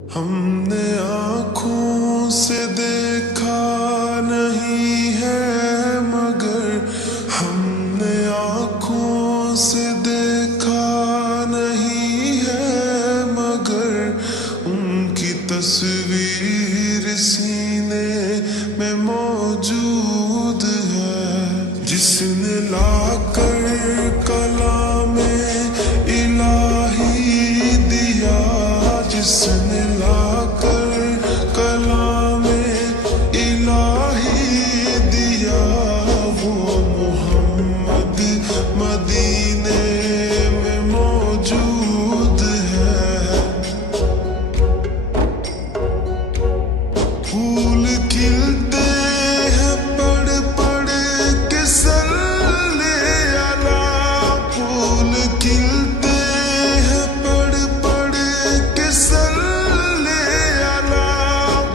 ہم نے آنکھوں سے دیکھا نہیں ہے مگر ہم نے آنکھوں سے دیکھا نہیں ہے مگر ان کی تصویر سینے میں موجود ہے، جس نے لا کر کلام الہی دیا، جس نے لا کر کلام الہی دیا، وہ محمد مدینے میں موجود ہے۔ پھول کھلتے ہیں پڑھ پڑھ کے صلی علی، پھول کھلتے ہیں پڑھ پڑھ کے صلی علی،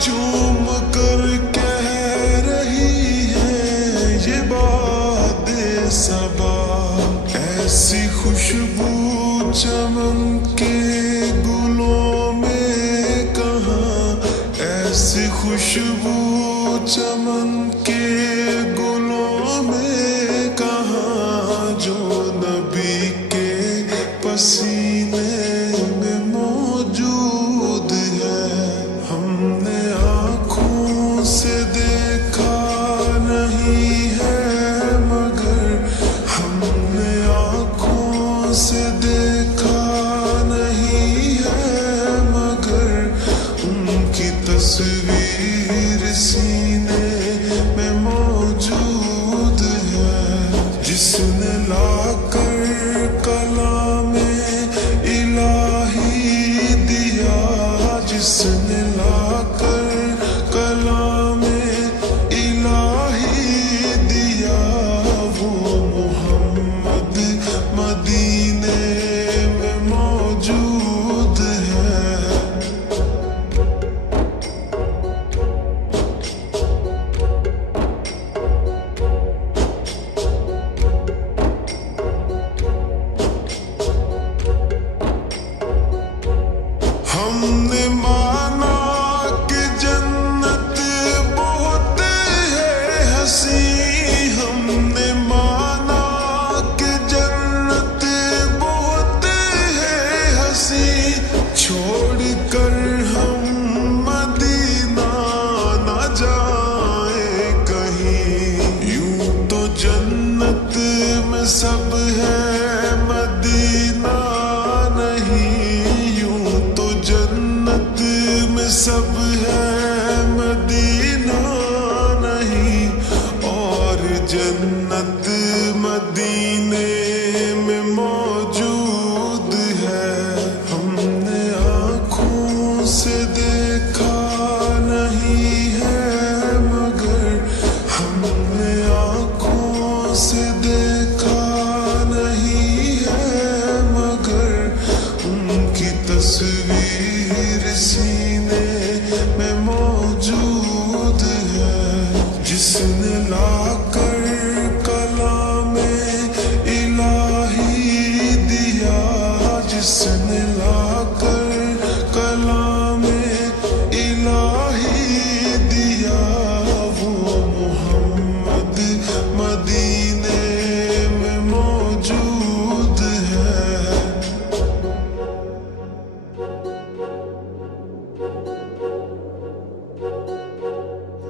جھوم کر کہہ رہی ہے یہ باد صبا، ایسی خوشبو چمن کے گلوں میں کہاں، ایسی خوشبو چمن کے گلوں میں کہاں، جو نبی کے پسینے میں موجود ہے۔ ہم نے آنکھوں سے دیکھا نہیں ہے مگر ہم نے آنکھوں سے دیکھا نہیں ہے مگر ان کی تصویر سینے میں موجود ہے، جس نے لا کر کلام الہی دیا، جس نے لا کر کلام الہی دیا، وہ محمد مدینے میں موجود ہے۔ ہم نے مانا کہ جنت بہت ہے حسین، ہم نے مانا کہ جنت بہت ہے حسین، چھوڑ کر ہم مدینہ نہ جائیں کہیں، یوں تو جنت میں سب ہے مدینہ نہیں، یوں تو جنت میں سب ہے مدینہ نہیں، اور جنت مدینے میں موجود ہے۔ ہم نے آنکھوں سے دیکھا نہیں ہے مگر ہم نے آنکھوں سے دیکھا نہیں ہے مگر ان کی تصویر سینے میں موجود ہے، جس نے لا کر کلام الہی دیا، جس نے لا کر کلام الہی دیا، وہ محمد مدینے میں موجود ہے۔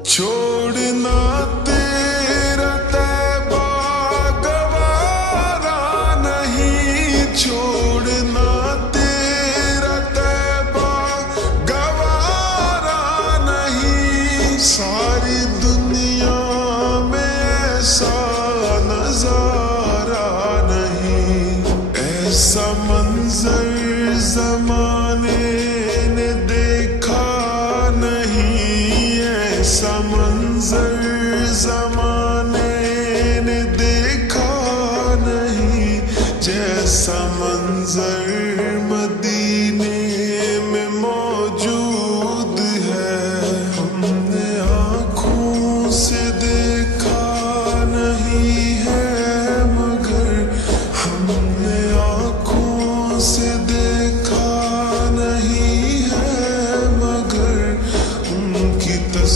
چھوڑنا تیرا طیبہ گوارا نہیں، چھوڑنا تیرا طیبہ گوارا نہیں، ساری دنیا میں ایسا نظارہ نہیں، ایسا منظر زمانے نے دیکھا نہیں، ایسا منظر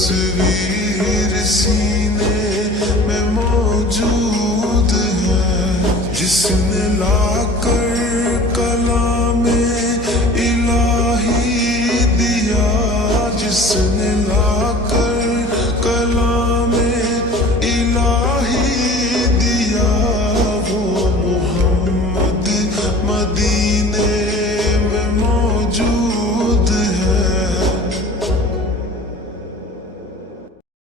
تصویر سینے میں موجود ہے، جس نے لا کر کلام الہی دیا، جس نے لا